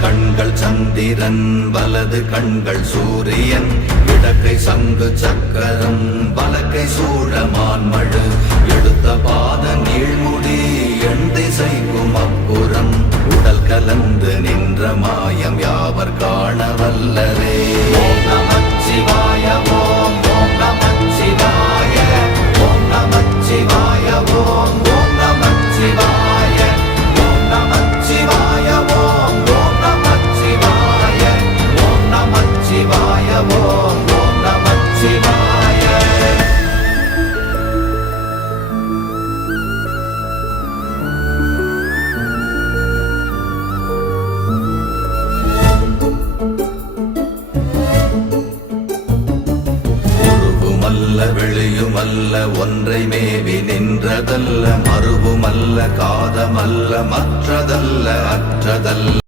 கண்கள் சந்திரன் வலது கண்கள் சூரியன் இடக்கை சங்கு சக்கரம் வலக்கை சூழமான்மழு எடுத்த பாத நீழ்முடி எண் திசைக்கும் அப்புறம் உடல் கலந்து நின்ற மாயம் யாவர் காண வல்லரே. ஓம் நமச்சிவாய ஓம் ஓம் நமச்சிவாய ஓம் நமச்சிவாய ஓம் ஓம் நமச்சிவாய ஓம் நமச்சிவாய ஓம் ஓம் நமச்சிவாய ஓம் நமச்சிவாய ஓம் ஓம் நமச்சிவாய. வெளியுமல்ல ஒன்றை மேவி நின்றதல்ல மறுவுமல்ல காதமல்ல மற்றதல்ல அற்றதல்ல